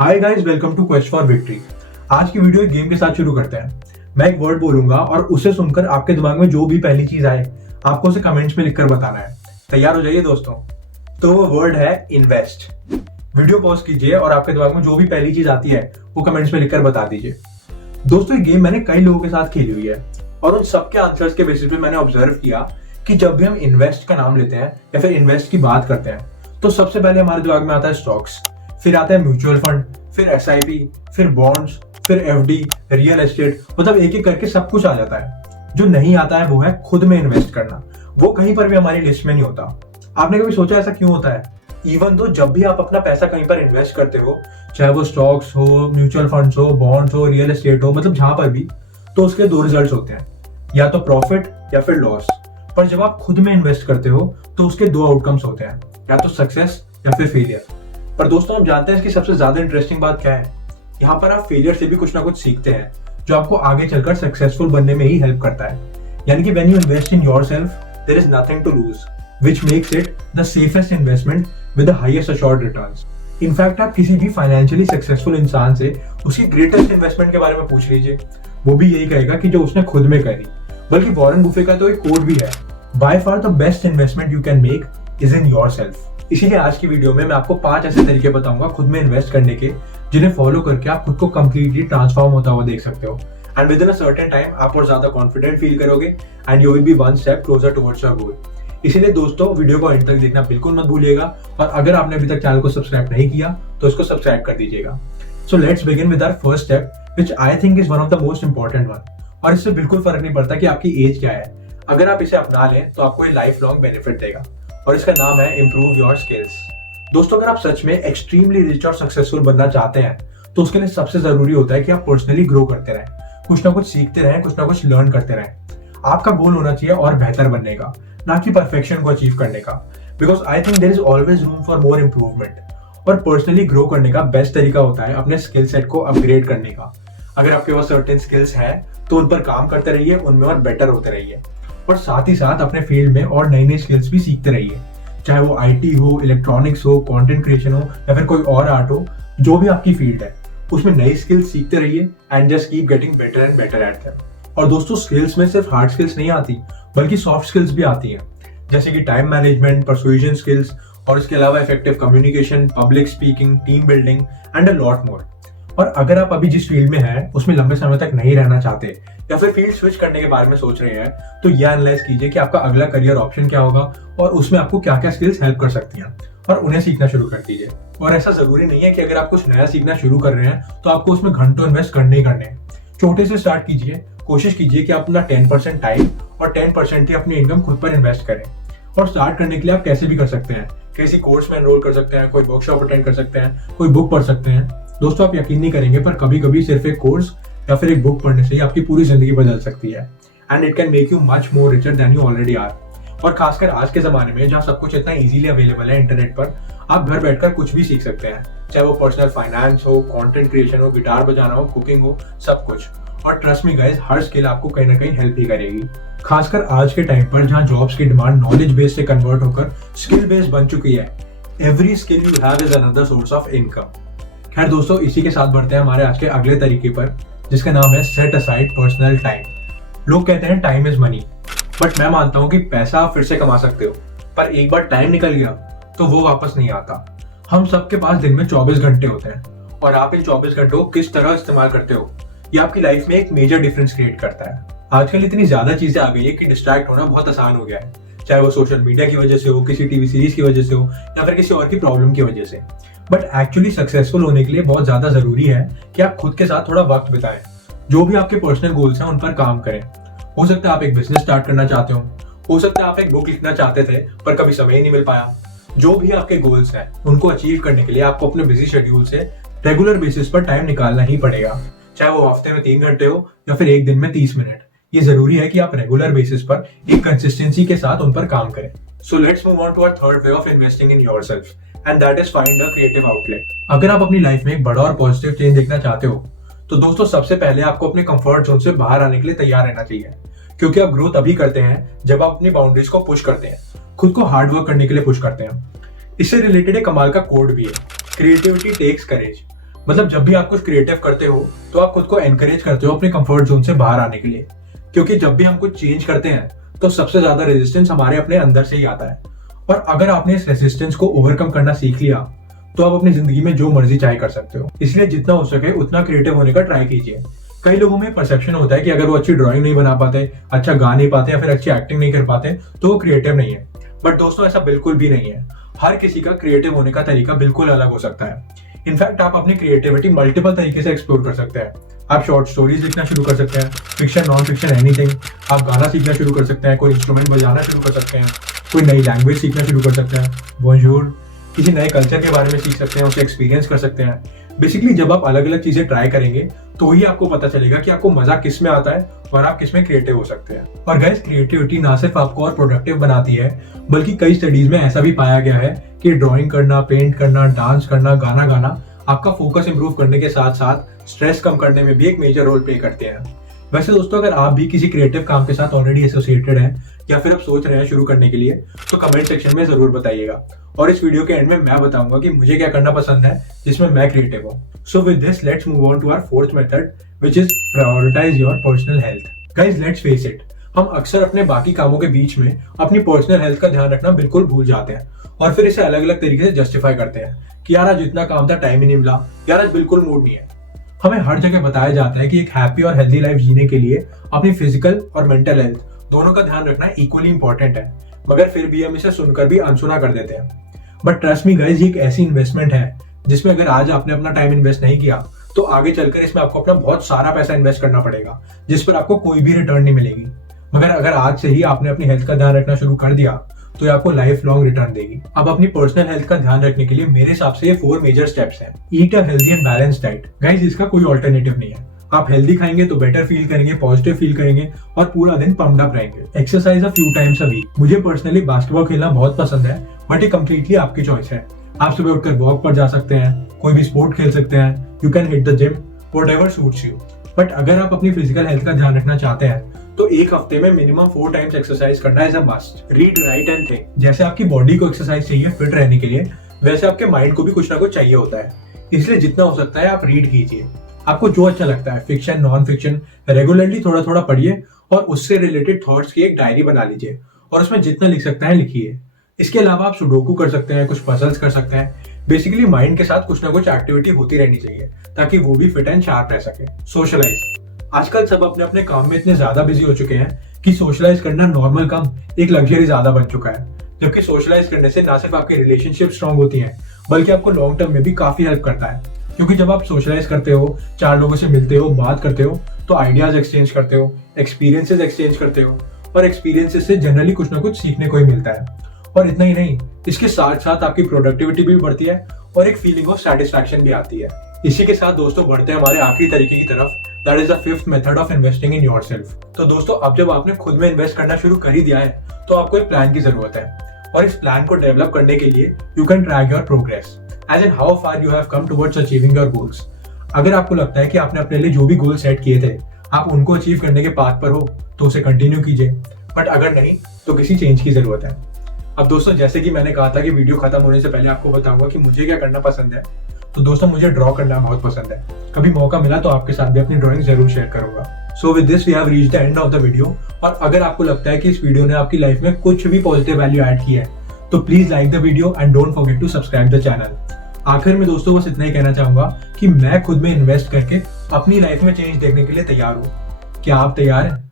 Hi guys, welcome to quest for victory. आज की video एक गेम के साथ शुरू करते हैं। मैं एक वर्ड बोलूंगा और उसे सुनकर आपके दिमाग में जो भी पहली चीज आए आपको उसे कमेंट्स में लिखकर बताना है। तैयार हो जाइए दोस्तों। तो वो वर्ड है इन्वेस्ट। वीडियो पॉज कीजिए और आपके दिमाग में जो भी पहली चीज आती है वो कमेंट्स में लिखकर बता दीजिए। दोस्तों, ये गेम मैंने कई लोगों के साथ खेली हुई है और उन सबके आंसर्स के बेसिस पे मैंने ऑब्जर्व किया कि जब भी हम इन्वेस्ट का नाम लेते हैं या फिर इन्वेस्ट की बात करते हैं तो सबसे पहले हमारे दिमाग में आता है स्टॉक्स, फिर आता है म्यूचुअल फंड, फिर एसआईपी, फिर बॉन्ड्स, फिर एफडी, रियल एस्टेट, मतलब एक एक करके सब कुछ आ जाता है। जो नहीं आता है वो है खुद में इन्वेस्ट करना। वो कहीं पर भी हमारी लिस्ट में नहीं होता। आपने कभी सोचा ऐसा क्यों होता है? इवन तो जब भी आप अपना पैसा कहीं पर इन्वेस्ट करते हो, चाहे वो स्टॉक्स हो, म्यूचुअल फंड्स हो, बॉन्ड्स हो, रियल एस्टेट हो, मतलब जहां पर भी, तो उसके दो रिजल्ट्स होते हैं, या तो प्रॉफिट या फिर लॉस। पर जब आप खुद में इन्वेस्ट करते हो तो उसके दो आउटकम्स होते हैं, या तो सक्सेस या फिर फेलियर। पर दोस्तों, हम जानते हैं इसकी सबसे ज्यादा इंटरेस्टिंग बात क्या है? यहाँ पर आप फेलियर से भी कुछ ना कुछ सीखते हैं जो आपको आगे चलकर सक्सेसफुल बनने में ही हेल्प करता है। यानी कि when you invest in yourself there is nothing to lose, which makes it the safest investment with the highest assured returns. In fact आप किसी भी फाइनेंशियली सक्सेसफुल इंसान से उसकी ग्रेटेस्ट इन्वेस्टमेंट के बारे में पूछ लीजिए, वो भी यही कहेगा कि जो उसने खुद में करी। बल्कि वॉरेन बुफे का तो एक कोट भी है, by far the best investment you can make is in yourself. इसीलिए आज की वीडियो में मैं आपको 5 ऐसे तरीके बताऊंगा खुद में इन्वेस्ट करने के, जिन्हें फॉलो करके आप खुद को कंप्लीटली ट्रांसफॉर्म होता हुआ देख सकते हो। And with in a certain time आप और ज्यादा कॉन्फिडेंट फील करोगे and you will be one step closer towards your goal. इसीलिए दोस्तों, वीडियो को एंड तक देखना बिल्कुल मत भूलिएगा और अगर आपने अभी तक चैनल को सब्सक्राइब नहीं किया तो इसको सब्सक्राइब कर दीजिएगा। So let's begin with our first step, which I think is one of the most important one. और इससे बिल्कुल फर्क नहीं पड़ता कि आपकी एज क्या है। अगर आप इसे अपना लें तो आपको ये लाइफ लॉन्ग बेनिफिट देगा और इसका नाम है इम्प्रूव योर स्किल्स। दोस्तों, अगर आप सच में एक्सट्रीमली रिच और सक्सेसफुल बनना चाहते हैं तो उसके लिए सबसे जरूरी होता है कि आप पर्सनली ग्रो करते रहें, कुछ ना कुछ सीखते रहें, कुछ ना कुछ लर्न करते रहें। आपका गोल होना चाहिए और बेहतर बनने का, ना कि परफेक्शन को अचीव करने का। Because I think there is always room for more improvement. और पर्सनली ग्रो करने का बेस्ट तरीका होता है अपने स्किल सेट को अपग्रेड करने का। अगर आपके पास सर्टेन स्किल्स हैं तो उन पर काम करते रहिए, उनमें और बेटर होते रहिए और साथ ही साथ अपने फील्ड में और नई नई स्किल्स भी सीखते रहिए, चाहे वो आईटी हो, इलेक्ट्रॉनिक्स हो, कंटेंट क्रिएशन हो या फिर कोई और आर्ट हो। जो भी आपकी फील्ड है उसमें नई स्किल्स सीखते रहिए and just keep getting better and better at them. और दोस्तों, स्किल्स में सिर्फ हार्ड स्किल्स नहीं आती बल्कि सॉफ्ट स्किल्स भी आती हैं, जैसे कि टाइम मैनेजमेंट, परसुएजन स्किल्स और इसके अलावा effective communication, public speaking, team building and a lot more. और अगर आप अभी जिस फील्ड में हैं उसमें लंबे समय तक नहीं रहना चाहते या फिर फील्ड स्विच करने के बारे में सोच रहे हैं तो यह एनालाइज कीजिए कि आपका अगला करियर ऑप्शन क्या होगा और उसमें आपको क्या क्या स्किल्स हेल्प कर सकती हैं और उन्हें सीखना शुरू कर दीजिए। और ऐसा जरूरी नहीं है कि अगर आप कुछ नया सीखना शुरू कर रहे हैं तो आपको उसमें घंटों इन्वेस्ट करने ही करने हैं। छोटे से स्टार्ट कीजिए, कोशिश कीजिए कि आप अपना 10% टाइम और 10% ही अपनी इनकम खुद पर इन्वेस्ट करें। और स्टार्ट करने के लिए आप कैसे भी कर सकते हैं, किसी कोर्स में एनरोल कर सकते हैं, कोई वर्कशॉप अटेंड कर सकते हैं, कोई बुक पढ़ सकते हैं। दोस्तों, आप यकीन नहीं करेंगे पर कभी कभी सिर्फ एक कोर्स या फिर एक बुक पढ़ने से ही आपकी पूरी जिंदगी बदल सकती है and it can make you much more richer than you already are. और खासकर आज के जमाने में जहाँ सब कुछ इतना इजीली अवेलेबल है इंटरनेट पर, आप घर बैठकर कुछ भी सीख सकते हैं, चाहे वो पर्सनल फाइनेंस हो, कंटेंट क्रिएशन हो, गिटार बजाना हो, कुकिंग हो, सब कुछ। और ट्रस्ट मी गाइस, हर स्किल आपको कहीं ना कहीं हेल्प ही करेगी। खासकर आज के टाइम पर जहाँ जॉब्स की डिमांड नॉलेज बेस्ड से कन्वर्ट होकर स्किल बेस्ड बन चुकी है, every skill you have is another source of income. खैर दोस्तों, इसी के साथ बढ़ते हैं हमारे आज के अगले तरीके पर, जिसका नाम है सेट असाइड पर्सनल टाइम। लोग कहते हैं टाइम इज मनी, बट मैं मानता हूं कि पैसा आप फिर से कमा सकते हो, पर एक बार टाइम निकल गया तो वो वापस नहीं आता। हम सबके पास दिन में 24 घंटे होते हैं और आप इन 24 घंटों को किस तरह इस्तेमाल करते हो ये आपकी लाइफ में एक मेजर डिफरेंस क्रिएट करता है। आजकल इतनी ज्यादा चीजें आ गई है कि डिस्ट्रैक्ट होना बहुत आसान हो गया है, चाहे वो सोशल मीडिया की वजह से हो, किसी टीवी सीरीज की वजह से हो या फिर किसी और की प्रॉब्लम की वजह से। बट एक्चुअली सक्सेसफुल होने के लिए बहुत ज्यादा जरूरी है कि आप खुद के साथ थोड़ा वक्त बिताएं। जो भी आपके पर्सनल गोल्स हैं उन पर काम करें। हो सकता है आप एक बिजनेस स्टार्ट करना चाहते हो सकता है आप एक बुक लिखना चाहते थे पर कभी समय ही नहीं मिल पाया। जो भी आपके गोल्स हैं उनको अचीव करने के लिए आपको अपने बिजी शेड्यूल से रेगुलर बेसिस पर टाइम निकालना ही पड़ेगा, चाहे वो हफ्ते में 3 घंटे हो या फिर एक दिन में 30 मिनट। ये जरूरी है कि आप रेगुलर बेसिस पर एक कंसिस्टेंसी के साथ उन पर काम करें। So let's move on to our third way of investing in yourself and that is find a creative outlet. अगर आप अपनी लाइफ में एक बड़ा और पॉजिटिव चेंज देखना चाहते हो तो दोस्तों, सबसे पहले आपको अपने कंफर्ट जोन से बाहर आने के लिए तैयार रहना चाहिए, क्योंकि आप ग्रोथ अभी करते हैं जब आप अपनी बाउंड्रीज को पुश करते हैं, खुद को हार्ड वर्क करने के लिए पुश करते हैं। इससे रिलेटेड एक कमाल का कोड भी है, क्रिएटिविटी टेक्स करेज। मतलब जब भी आप कुछ क्रिएटिव करते हो तो आप खुद को एनकरेज करते हो अपने कंफर्ट जोन से बाहर आने के लिए, क्योंकि जब भी हम कुछ चेंज करते हैं तो सबसे ज्यादा रेजिस्टेंस हमारे अपने अंदर से ही आता है। और अगर आपने इस रेजिस्टेंस को ओवरकम करना सीख लिया तो आप अपनी जिंदगी में जो मर्जी चाहे कर सकते हो। इसलिए जितना हो सके उतना क्रिएटिव होने का ट्राई कीजिए। कई लोगों में परसेप्शन होता है कि अगर वो अच्छी ड्राइंग नहीं बना पाते, अच्छा गा नहीं पाते या फिर अच्छी एक्टिंग नहीं कर पाते तो वो क्रिएटिव नहीं है। बट दोस्तों ऐसा बिल्कुल भी नहीं है। हर किसी का क्रिएटिव होने का तरीका बिल्कुल अलग हो सकता है। इनफैक्ट आप अपनी क्रिएटिविटी मल्टीपल तरीके से एक्सप्लोर कर सकते हैं। आप शॉर्ट स्टोरीज लिखना शुरू कर सकते हैं, फिक्शन, नॉन फिक्शन, एनीथिंग। आप गाना सीखना शुरू कर सकते हैं, कोई इंस्ट्रूमेंट बजाना शुरू कर सकते हैं, कोई नई लैंग्वेज सीखना शुरू कर सकते हैं, बोनजूर, किसी नए कल्चर के बारे में सीख सकते हैं, उसे एक्सपीरियंस कर सकते हैं। बेसिकली जब आप अलग अलग चीजें ट्राई करेंगे तो ही आपको पता चलेगा कि आपको मजा किस में आता है और आप किस में क्रिएटिव हो सकते हैं। और गाइस, क्रिएटिविटी ना सिर्फ आपको और प्रोडक्टिव बनाती है, बल्कि कई स्टडीज में ऐसा भी पाया गया है कि ड्राइंग करना, पेंट करना, डांस करना, गाना गाना आपका फोकस इंप्रूव करने के साथ साथ स्ट्रेस कम करने में भी एक मेजर रोल प्ले करते हैं। वैसे दोस्तों, अगर आप भी किसी क्रिएटिव काम के साथ ऑलरेडी एसोसिएटेड हैं या फिर आप सोच रहे हैं शुरू करने के लिए, तो कमेंट सेक्शन में जरूर बताइएगा। और इस वीडियो के एंड में मैं बताऊंगा कि मुझे क्या करना पसंद है जिसमें मैं क्रिएटिव हूँ। So with this let's move on to our fourth method, which is prioritise your personal health. Guys, let's face it, हम अक्सर अपने बाकी कामों के बीच में अपनी पर्सनल हेल्थ का ध्यान रखना बिल्कुल भूल जाते हैं और फिर इसे अलग अलग तरीके से जस्टिफाई करते हैं कि यार आज इतना काम था, टाइम ही नहीं मिला, यार आज बिल्कुल मूड नहीं है। हमें हर जगह बताया जाता है कि एक हैप्पी और हेल्दी लाइफ जीने के लिए अपनी फिजिकल और मेंटल हेल्थ दोनों का ध्यान रखना इक्वली इंपॉर्टेंट है, मगर फिर भी हम इसे सुनकर भी अनसुना कर देते हैं। बट ट्रस्ट मी गाइस, ये एक ऐसी इन्वेस्टमेंट है जिसमें अगर आज आपने अपना टाइम इन्वेस्ट नहीं किया तो आगे चलकर इसमें आपको अपना बहुत सारा पैसा इन्वेस्ट करना पड़ेगा, जिस पर आपको कोई भी रिटर्न नहीं मिलेगी। मगर अगर आज से ही आपने अपनी हेल्थ का ध्यान रखना शुरू कर दिया तो ये आपको लाइफ लॉन्ग रिटर्न देगी। अब अपनी पर्सनल हेल्थ का ध्यान रखने के लिए मेरे हिसाब से ये 4 मेजर स्टेप्स हैं। Eat a healthy and balance diet. Guys, इसका कोई ऑल्टरनेटिव नहीं है। आप हेल्दी खाएंगे तो बेटर फील करेंगे, पॉजिटिव फील करेंगे और पूरा दिन पम्प्ड अप रहेंगे। Exercise a few times a week. मुझे पर्सनली बास्केटबॉल खेलना बहुत पसंद है, बट ये कम्प्लीटली आपकी चॉइस है। आप सुबह उठकर वॉक पर जा सकते हैं, कोई भी स्पोर्ट खेल सकते हैं, you can hit the gym, whatever suits you. But अगर आप अपनी फिजिकल हेल्थ का ध्यान रखना चाहते हैं तो एक हफ्ते में मिनिमम 4 टाइम्स एक्सरसाइज करना is a must. Read, right and think. जैसे आपकी बॉडी को एक्सरसाइज चाहिए फिट रहने के लिए, वैसे आपके माइंड को भी कुछ ना कुछ चाहिए होता है। इसलिए जितना हो सकता है आप रीड कीजिए। आपको जो अच्छा लगता है, फिक्शन, नॉन फिक्शन, रेगुलरली थोड़ा थोड़ा पढ़िए और उससे रिलेटेड थॉट्स की एक डायरी बना लीजिए और उसमें जितना लिख सकता है लिखिए। इसके अलावा आप सुडोकू कर सकते हैं, कुछ पजल्स कर सकते हैं। बेसिकली माइंड के साथ कुछ ना कुछ एक्टिविटी होती रहनी चाहिए ताकि वो भी फिट एंड शार्प रह सके। सोशलाइज। आजकल सब अपने अपने काम में इतने ज्यादा बिजी हो चुके हैं कि सोशलाइज करना नॉर्मल काम, एक लग्जरी ज्यादा बन चुका है। जबकि सोशलाइज करने से ना सिर्फ आपकी रिलेशनशिप स्ट्रांग होती हैं, बल्कि आपको लॉन्ग टर्म में भी काफी हेल्प करता है। क्योंकि जब आप सोशलाइज करते हो, 4 लोगों से मिलते हो, बात करते हो, तो आइडियाज एक्सचेंज करते हो, एक्सपीरियंसेस एक्सचेंज करते हो और एक्सपीरियंसेस से जनरली कुछ ना कुछ सीखने को ही मिलता है। और इतना ही नहीं, इसके साथ साथ आपकी प्रोडक्टिविटी भी बढ़ती है और एक फीलिंग ऑफ सेटिस्फैक्शन भी आती है। इसी के साथ दोस्तों बढ़ते हैं हमारे आखिरी तरीके की तरफ, that is the 5th method of investing in yourself. तो दोस्तों, अब जब आपने खुद में इन्वेस्ट करना शुरू कर ही दिया है तो आपको एक प्लान की जरूरत है और इस प्लान को डेवलप करने के लिए you can track your progress, as in how far you have come towards achieving your goals. अगर आपको लगता है कि आपने अपने लिए जो भी गोल सेट किए थे आप उनको अचीव करने के पाथ पर हो तो उसे कंटिन्यू कीजिए, बट अगर नहीं तो किसी चेंज की जरूरत है। अब दोस्तों, जैसे कि मैंने कहा था कि वीडियो खत्म होने से पहले आपको बताऊंगा कि मुझे क्या करना पसंद है, तो दोस्तों मुझे ड्रॉ करना बहुत पसंद है। कभी मौका मिला तो आपके साथ भी अपनी ड्राइंग जरूर शेयर करूंगा। So with this we have reached the end of the video. और अगर आपको लगता है कि इस वीडियो ने आपकी लाइफ में कुछ भी पॉजिटिव वैल्यू ऐड की है तो please like the video and don't forget to subscribe the channel. आखिर में दोस्तों बस इतना ही कहना चाहूंगा कि मैं खुद में इन्वेस्ट करके अपनी लाइफ में चेंज देखने के लिए तैयार हूँ। क्या आप तैयार हैं?